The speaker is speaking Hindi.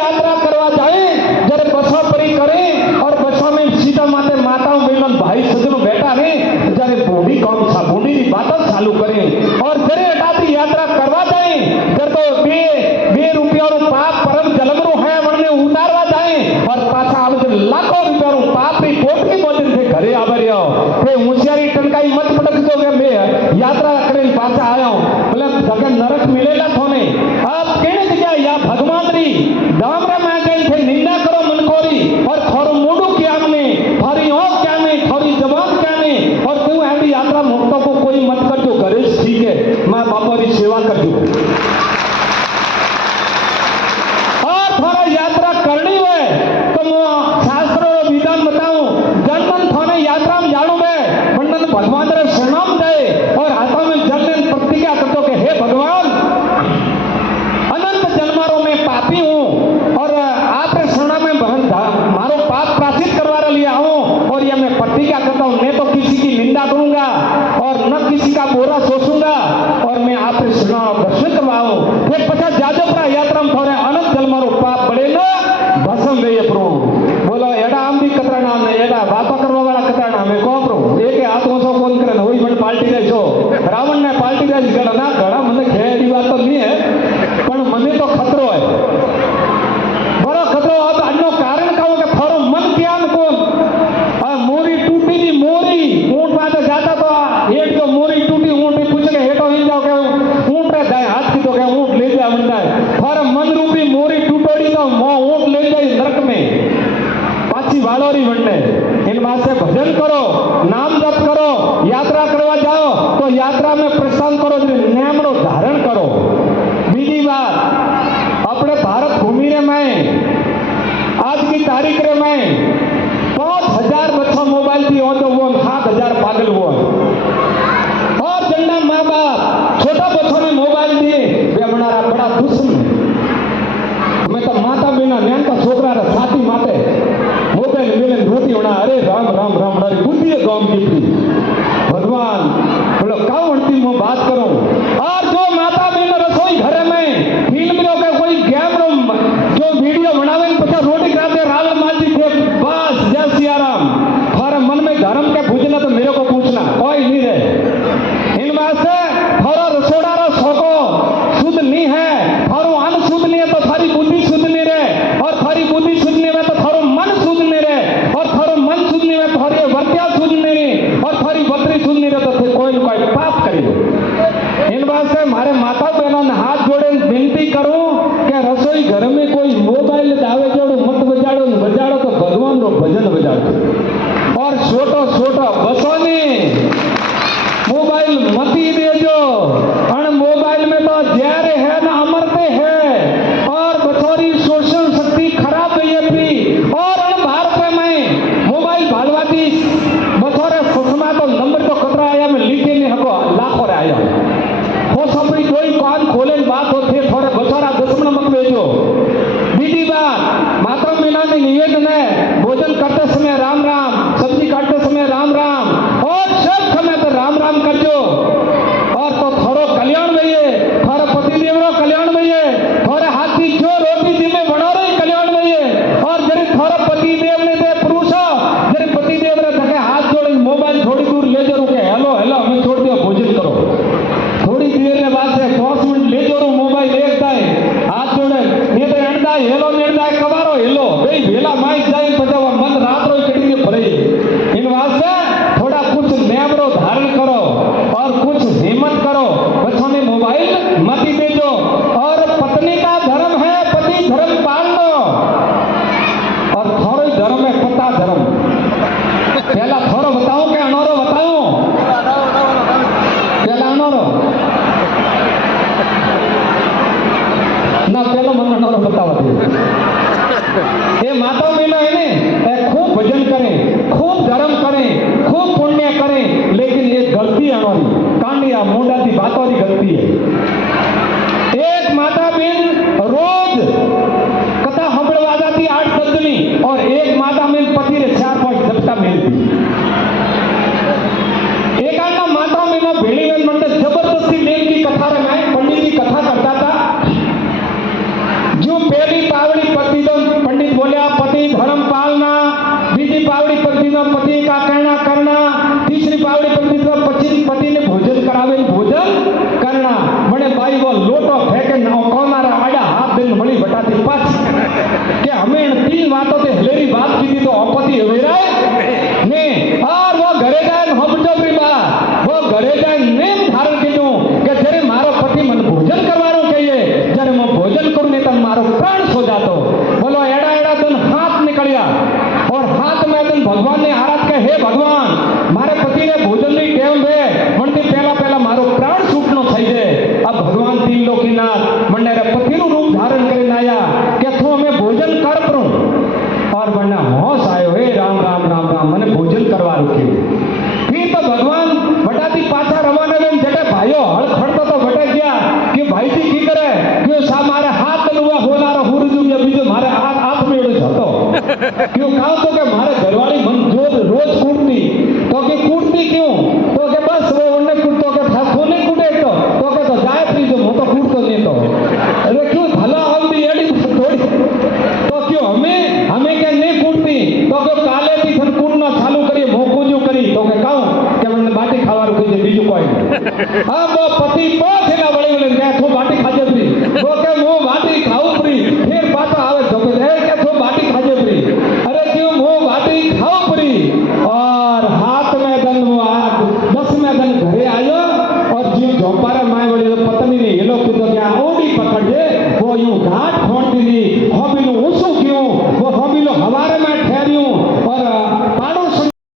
यात्रा करवा जाए जरे बसों परी करे और बसों में सीधा माते माताओं बहनों भाई सजनों बैठा रहे जरे बूढ़ी कौन सा बूढ़ी की बातें चालू करें और जरे हटाती यात्रा करवा जाए जर तो बे रुपया पाप परम जलमरू है वरने उतारवा जाए और पाछा आवे लाखों रुपया पाप की कोटकी बोतल से घरे आवरियो हे होशियारी टनकाई मत पटक जो के मैं यात्रा करें पाछा आयो बोले जगह नरक मिलेगा थोने आप केने जगह या भगवान री दामरा में थे निंदा करो मनकोरी और थोरो मोडू क्या ने थारी आंख क्या ने थारी जबान क्या ने और क्यों ऐसी यात्रा मुक्तों को कोई मत कर जो करे ठीक है मैं बापा री सेवा कर दू और थोड़ा यात्रा करनी है तो शास्त्रों विधान बताऊं जन्मन थाने यात्रा में जाणू में पंडन भगवान रे शरणाम दे और हाथों में जल ने प्रतिज्ञा करतो के हे भगवान अनंत जन्मारों में पापी हूं और आप शरणा में मारो पाप प्रायश्चित करवा लिया हूं और ये मैं प्रतिज्ञा करता हूं मैं तो किसी की निंदा करूंगा और न किसी का बोरा सोचूंगा और मैं आप शरणा दर्शन करवाऊं ये पचास जाजपरा यात्रा में थोड़े अनंत जन्मारो पाप बढ़े ना भसम गए प्रभु बोलो एडा आम भी कतरा नाम है एडा बापा करवा वाला कतरा नाम है कौन प्रभु एक हाथ में सो कौन करे वही मन पार्टी रहे छो रावण ने पार्टी रहे गड़ा ना गड़ा મને ખેડી વાત તો નહીં હે પણ મને તો ખતરો है बड़ो खतरो अब अन्नो कारण कहूं कि थारो मन ज्ञान कोन आ मोरी टूटी नी मोरी ऊंट माथे जाता तो एक तो मोरी टूटी ऊंट पूछ के हेठो ही जाओ के ऊंट रे दाए हाथ की तो के ऊंट ले जा बंदा थारे मन रूपी मोरी टूटोड़ी तो मो ऊंट ले जाई नरक में पाछी वालोरी बनने इन मासे भजन करो नाम जप करो यात्रा करवा जाओ तो यात्रा में प्रस्थान करो नियमनो धारण करो बीजी बात अपने भारत भूमि रे में आज की तारीख रे में 5000 बच्चा मोबाइल की हो तो वो 7000 पागल हुआ और जन्ना माँ बाप छोटा बच्चों ने मोबाइल दिए वे हमारा बड़ा दुश्मन मैं तो माता बिना नैन का छोकरा रे साथी माते मोबाइल मिले रोटी होना अरे राम राम राम राम बुद्धि है गांव की भगवान बोलो काउ अंतिम में बात करूं और जो माता बहन रसोई घर में फिल्म रो के कोई गेम रो जो वीडियो बनावे पचा रोटी खाते रावण मालती थे बस जय सियाराम हमारे मन में धर्म के पूछना तो मेरे को पूछना कोई नहीं रहे इन बात से थारा रसोड़ा रो सोको शुद्ध नहीं है थारो अन्न शुद्ध नहीं है तो थारी बुद्धि शुद्ध नहीं रहे और थारी बुद्धि शुद्ध नहीं है तो थारो मन शुद्ध नहीं रहे और थारो मन शुद्ध नहीं है तो थारी वर्त्या शुद्ध नहीं रहे और थारी बत्री शुद्ध नहीं रहे तो कोई न कोई पाप करेगा इन बात से हमारे माता बहनों ने हाथ जोड़े विनती करूं कि रसोई घर में कोई मोबाइल दावे जोड़ो मत बजाड़ो बजाड़ो तो भगवान रो भजन बजाड़ो और छोटो छोटो बसों ने मोबाइल मती देजो अण मोबाइल में तो जहर है ना अमरते है और बचोरी शोषण शक्ति खराब गई थी और अण भारत में मोबाइल भालवाती बचोरे सुषमा तो नंबर तो कतरा आया में लिखे नहीं हको लाखों रे आया हो सबरी कोई कान खोले बात होती है थोड़े बचोरा दुश्मन मत भेजो बीजी बात माता मीना ने निवेदन है भोजन करते समय राम राम सब्जी काटते समय राम राम और सब समय तो राम राम करजो और तो थोरो कल्याण भइए थोरे पति देवरो कल्याण भइए थोरे हाथ की जो रोटी दिमे बना रही कल्याण भइए और जरे थोरा पति देव ने दे पुरुष जरे पति देव रे धके हाथ जोड़े मोबाइल थोड़ी दूर ले जरो के हेलो हेलो हमें छोड़ दियो भोजन करो थोड़ी देर के बाद से 5 मिनट ले जोरो मोबाइल एक दाए हाथ जोड़े ये तो एंड दाए हेलो नेड दाए कबारो हेलो भाई भेला माइक जाए पजावा मन रात रो कटी के भरे इन वास्ते थोड़ा कुछ नेमरो धारण करो और कुछ हिम्मत करो बच्चों ने मोबाइल मत भेजो और पत्नी का धर्म है पति धर्म पाल लो और थोड़ो धर्म है पता धर्म पहला थोड़ो बताऊं क्या अनोरो बताऊं पहला अनोरो ना पहला मन अनोरो बताओ ये माता बहनों है ने खूब भजन करें खूब धर्म करें खूब पुण्य करें लेकिन ये गलती हमारी कांडिया मोंडा की बातों की गलती है एक माता बहन रोज कथा हंबड़वा जाती 8-10 दिन और एक माता बहन पति रे 4-5 झपटा मिलती एक आना माता बहनों भेड़ी बहन मंडल जबरदस्ती लेन की कथा में पंडित जी कथा करता था जो पहली पावड़ी पति बताती पाच कि हमें इन 3 बातों से हलेरी बात की थी तो आपत्ति हवेरा ने और वो घरे जाए हम जबरी बात वो घरे जाए नेम धारण कीधुं कि जरे मारो पति मन भोजन करवानो कहिए जरे मैं भोजन करूं ने तो मारो प्राण सो जातो बोलो एड़ा एड़ा दिन हाथ निकलिया और हाथ में दिन भगवान ने आराध के हे भगवान मारे पति ने भोजन नहीं टेव दे मनती पहला पहला मारो प्राण छूटनो થઈ જાય अब भगवान तीन लोकीनाथ मंडे रे पतिનું रूप धारण કરીને आया કે તું અમે ભોજन कर प्रभु और મને હોશ आयो हे राम राम राम राम મને भोजन करवा रुकी फिर तो भगवान वटाती पाछा रवाना बेन जटे भाइयों हळ खड़तो तो वटे गया कि भाई जी की करे क्यों सा मारे हाथ लुआ होलारो हुरजू या बीजो मारे हाथ में एड़ो जतो क्यों काव तो के मारे घरवाली मन जो रोज कूटती तो के कूटती क्यों तो के बस वो उन्ने कूटतो के थाको नहीं कूटे तो के तो जाए फ्री जो मो तो कूटतो नहीं तो अरे क्यों भला आंदी एड़ी थोड़ी तो क्यों हमें के नहीं कूटती तो के काले थी थन कूटना चालू करी मो पूजू करी तो के कहूं के મને બાટી ખાવાનું કીધે બીજું કોઈ નહીં હા वो पति पोथेला वળી वળી કે તું બાટી ખાજે फ्री वो के मो बाटी खाऊ फ्री फिर पाછો આવે તો કે કે તું बाटी खाजे फ्री अरे क्यों मो बाटी खाऊ फ्री और हाथ में दन वो 10 में दन घरे आयो और जीव झोंपारे माय वળી पत्नी ने हेलो